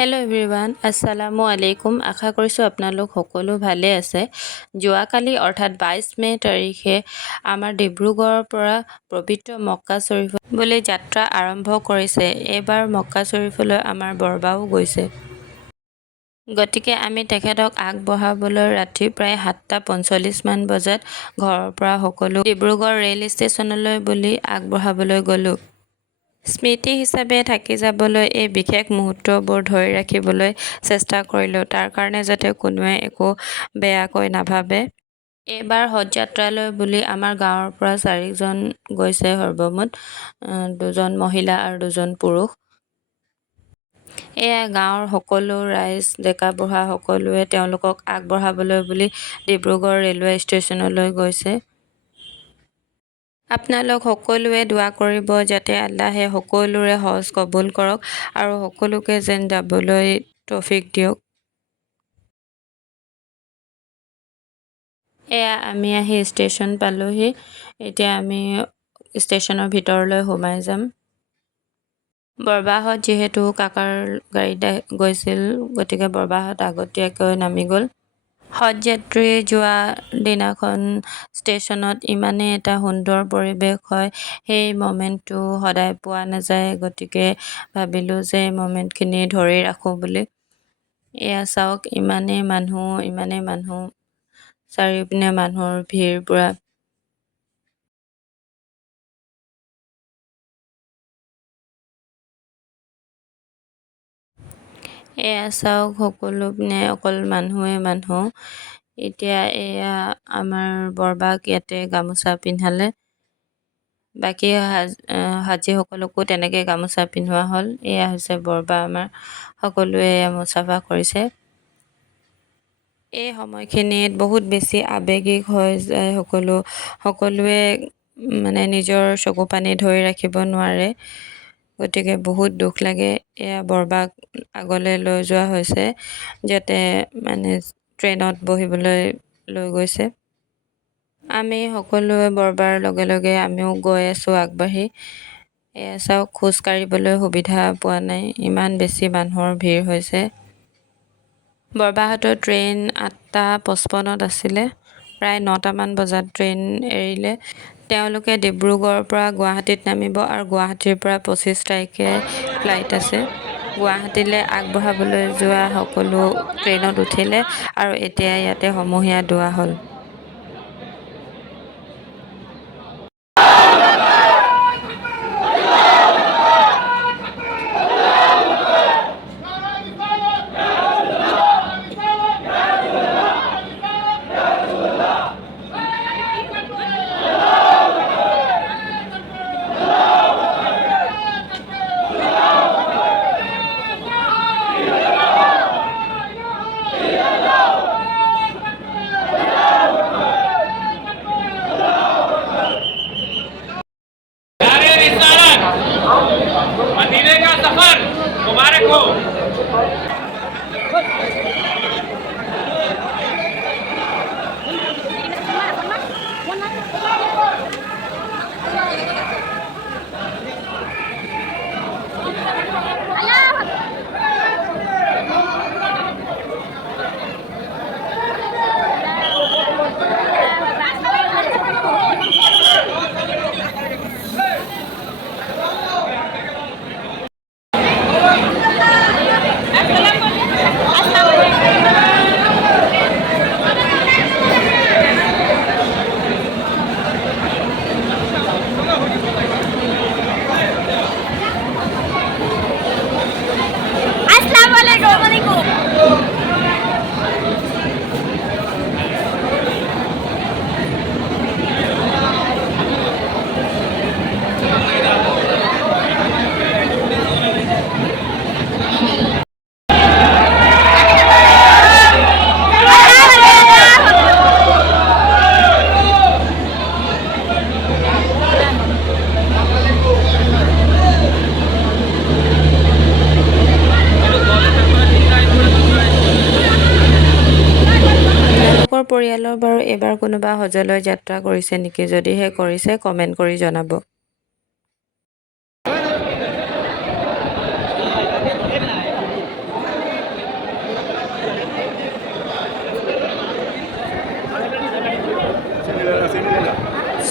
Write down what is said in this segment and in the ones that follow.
Hello' everyone, আসসালামু আলাইকুম। আশা কৰিছোঁ আপোনালোক সকলো ভালে আছে। যোৱাকালি অৰ্থাৎ 22 মে' তাৰিখে আমাৰ ডিব্ৰুগড়ৰ পৰা পবিত্ৰ মক্কা শ্বৰীফলৈ যাত্ৰা আৰম্ভ কৰিছে। এইবাৰ মক্কা শ্বৰীফলৈ আমাৰ বৰবাও গৈছে। গতিকে আমি তেখেতক আগবঢ়াবলৈ ৰাতি প্ৰায় 7:45 মান বজাত ঘৰৰ পৰা সকলো ডিব্ৰুগড় ৰেল ষ্টেচনলৈ বুলি আগবঢ়াবলৈ গ'লোঁ। স্মৃতি হিচাপে থাকি যাবলৈ এই বিশেষ মুহূৰ্তবোৰ ধৰি ৰাখিবলৈ চেষ্টা কৰিলোঁ, তাৰ কাৰণে যাতে কোনোৱে একো বেয়াকৈ নাভাবে। এইবাৰ হজ যাত্ৰালৈ বুলি আমাৰ গাঁৱৰ পৰা 4জন গৈছে সৰ্বমুঠ, 2জন মহিলা আৰু 2জন পুৰুষ। এয়া গাঁৱৰ সকলো ৰাইজ, ডেকা বুঢ়া সকলোৱে তেওঁলোকক আগবঢ়াবলৈ বুলি ডিব্ৰুগড় ৰেলৱে ষ্টেচনলৈ গৈছে। আপোনালোক সকলোৱে দোৱা কৰিব যাতে আল্লাহে সকলোৰে হজ কবুল কৰক আৰু সকলোকে যেন যাবলৈ তৌফিক দিয়ক। এয়া আমি আহি ষ্টেচন পালোহি। এতিয়া আমি ষ্টেচনৰ ভিতৰলৈ সোমাই যাম। বৰবাহঁত যিহেতু কাকাৰ গাড়ীত গৈছিল, গতিকে বৰবাহঁত আগতীয়াকৈ নামি গ'ল। হজ যাত্ৰী যোৱা দিনাখন ষ্টেচনত ইমানেই এটা সুন্দৰ পৰিৱেশ হয়, সেই মমেণ্টটো সদায় পোৱা নাযায়। গতিকে ভাবিলোঁ যে এই মমেণ্টখিনি ধৰি ৰাখোঁ বুলি। এয়া চাওক, ইমানেই মানুহ, চাৰিওপিনে মানুহৰ ভিৰ পুৰা। এয়া চাওক, সকলো পিনে অকল মানুহ। এতিয়া এয়া আমাৰ বৰবাক ইয়াতে গামোচা পিন্ধালে। বাকী হাজীসকলকো তেনেকৈ গামোচা পিন্ধোৱা হ'ল। এয়া হৈছে বৰবা আমাৰ, সকলোৱে মুচাফা কৰিছে। এই সময়খিনিত বহুত বেছি আৱেগিক হৈ যায় সকলোৱে মানে নিজৰ চকু পানী ধৰি ৰাখিব নোৱাৰে, গতিকে বহুত দুখ লাগে। এয়া বৰবাক আগলৈ লৈ যোৱা হৈছে, যাতে মানে ট্ৰেইনত বহিবলৈ লৈ গৈছে। আমি সকলোৱে বৰবাৰ লগে লগে আমিও গৈ আছোঁ আগবাঢ়ি। এয়া চাওক, খোজ কাঢ়িবলৈ সুবিধা পোৱা নাই, ইমান বেছি মানুহৰ ভিৰ হৈছে। বৰবাহঁতৰ ট্ৰেইন 8:55ত আছিলে। প্ৰায় 9টামান বজাত ট্ৰেইন এৰিলে। তেওঁলোকে ডিব্ৰুগড়ৰ পৰা গুৱাহাটীত নামিব আৰু গুৱাহাটীৰ পৰা 25 তাৰিখে ফ্লাইট আছে। গুৱাহাটীলৈ আগবঢ়াবলৈ যোৱা সকলো ট্ৰেইনত উঠিলে আৰু এতিয়া ইয়াতে সমূহীয়া দোৱা হ'ল। मदीने का सफर मुबारक हो। আপোনালোকৰ পৰিয়ালৰ বাৰু এইবাৰ কোনোবা হজলৈ যাত্ৰা কৰিছে নেকি? যদিহে কৰিছে কমেণ্ট কৰি জনাব।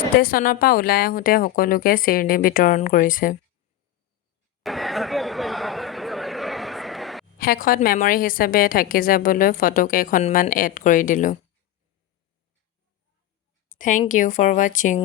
ষ্টেচনৰ পৰা ওলাই আহোঁতে সকলোকে চিৰণি বিতৰণ কৰিছে। শেষত মেমৰি হিচাপে থাকি যাবলৈ ফটো কেইখনমান এড কৰি দিলোঁ। থেংক ইউ ফৰ ৱাচিং।